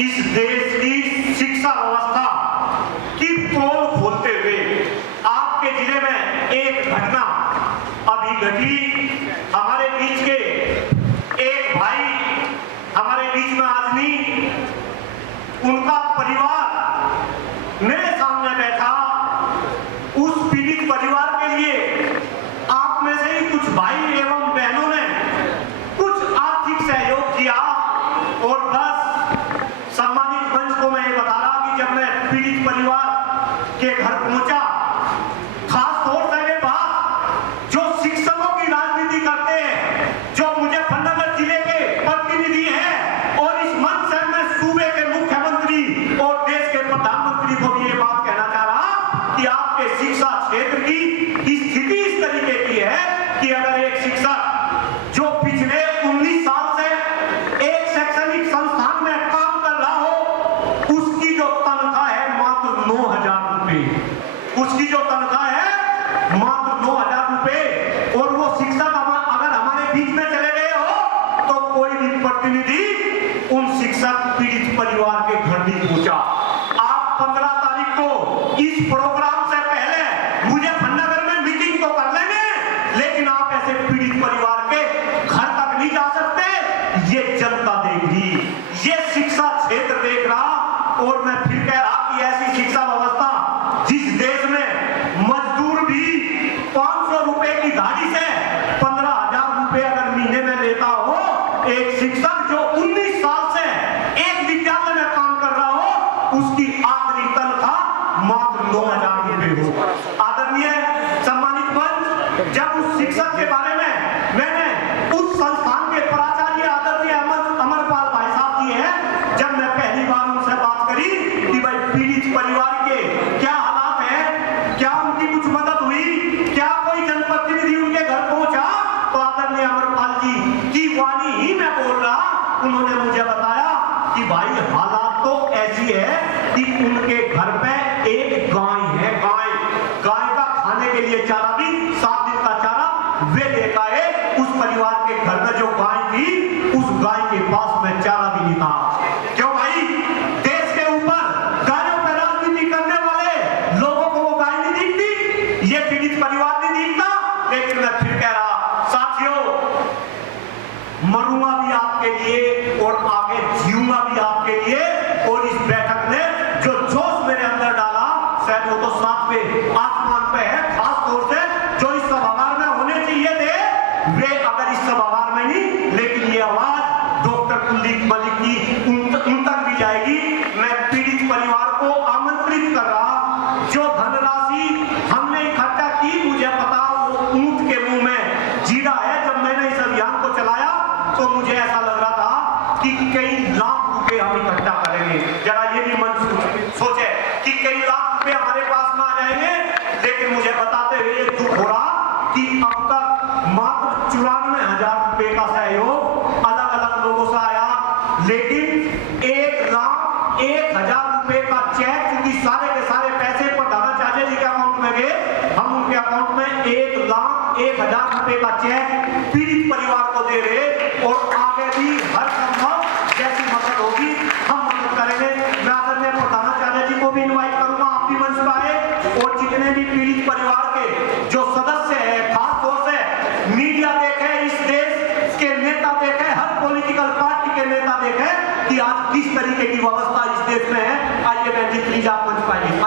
इस देश की शिक्षा व्यवस्था की पोल खोलते हुए आपके जिले में एक घटना अभी घटी। हमारे बीच के एक भाई हमारे बीच में आज नहीं, उनका परिवार मेरे सामने बैठा। उस पीड़ित परिवार के लिए आप में से ही कुछ भाई एवं बहनों ने कुछ आर्थिक सहयोग किया। और बस सम्मानित मंच को मैं ये बता रहा कि जब मैं पीड़ित परिवार के घर पहुंचा, खास तौर से ये बात जो शिक्षकों की राजनीति करते हैं, जो मुजफ्फरनगर जिले के प्रतिनिधि हैं, और इस मंच से मैं सूबे के मुख्यमंत्री और देश के प्रधानमंत्री को भी ये बात कहना चाह रहा कि आपके शिक्षा क्षेत्र की स्थिति इस तरीके की है कि अगर एक शिक्षक जो पिछले 19 साल से एक शैक्षणिक संस्थान में काम कर रहा हो, उसकी जो तनख्वाह है मात्र 9,000 रुपए, उसकी जो तनख्वाह है मात्र 9,000 रुपए, और वो शिक्षक अगर हमारे बीच में चले गए हो तो कोई भी प्रतिनिधि उन शिक्षक पीड़ित परिवार के घर नहीं पहुंचा। आप 15 तारीख को इस प्रोग्राम से पहले मुजफ्फरनगर में मीटिंग तो कर लेंगे, लेकिन आप ऐसे पीड़ित परिवार के घर तक नहीं जा सकते। ये जनता देख रही, ये शिक्षा क्षेत्र देख रहा। और मैं फिर कह रहा कि ऐसी शिक्षा व्यवस्था जिस देश में मजदूर भी 500 रुपए की दाढ़ी से 15,000 रुपए अगर महीने में लेता हो, एक शिक्षक जो 19 साल से एक विद्यालय में काम कर रहा हो, उसकी आखिरी तनख्वाह मात्र 9,000 रुपए हो। आदरणीय सम्मानित मंच, जब उस शिक्षक के बारे में मैंने उस संस्थान के प्राचार्य आदरणीय अमरपाल भाई साहब जी हैं, जब मैं पहली बार उनसे बात करी कि भाई पीड़ित परिवार के क्या हालात हैं, क्या उनकी कुछ मदद हुई, क्या कोई जनप्रतिनिधि उनके घर पहुंचा, तो आदरणीय अमरपाल जी की वाणी ही मैं बोल रहा, उन्होंने मुझे बताया कि भाई हालात तो ऐसी है कि उनके घर पे एक गाय है, गाय का खाने के लिए चारा भी 7 दिन का चारा वे लेकर आए। उस परिवार के घर में जो गाय थी, उस गाय के पास में चारा भी नहीं था। क्यों भाई? देश के ऊपर गायों पर राजनीति करने वाले लोगों को वो गाय नहीं दिखती, ये पीड़ित परिवार नहीं दिखता। लेकिन मैं फिर कह रहा साथियों, मरूंगा भी आपके लिए और आगे जीऊंगा भी आपके लिए। और इस बैठक ने जो जोश मेरे अंदर डाला, शायद वो तो 7वें आसमान पे है। खास तौर से जो इस सभागार में होने चाहिए थे, वे अगर इस सभागार में नहीं, लेकिन ये आवाज डॉक्टर कुलदीप मलिक की उन तक भी जाएगी। मैं पीड़ित परिवार को आमंत्रित कर रहा, जो धनराशि हमने इकट्ठा की, मुझे पता वो ऊंट के मुंह में जीरा है। जब मैंने इस अभियान को चलाया तो मुझे ऐसा लग रहा था कि कई लाख रुपए हम इकट्ठा करेंगे। जरा ये भी मन सोचे कि कई लाख रुपए हमारे पास में आ जाएंगे। लेकिन मुझे बताते हुए ये दुख हो रहा कि अब तक मात्र 94,000 रुपए का सहयोग अलग अलग लोगों से आया। लेकिन 1,01,000 रुपए का चेक, क्योंकि सारे के सारे पैसे प्रधानाचार्य जी के अकाउंट में गए, हम उनके अकाउंट में 1,01,000 रुपए का चेक पीड़ित परिवार को दे रहे। और आगे भी हर संभव जैसी मदद होगी हम मदद करेंगे। मैं आदरणीय प्रधानाचार्य जी को भी इनवाइट करूंगा, आप भी मंच पर आए। और जितने भी पीड़ित परिवार के जो सदस्य हैं, खास तौर से मीडिया देखे, इस देश के नेता देखे, हर पॉलिटिकल पार्टी के नेता देखे कि आज किस तरीके की व्यवस्था इस देश में है। आइए मैं जी प्लीज आप मंच पर आइए।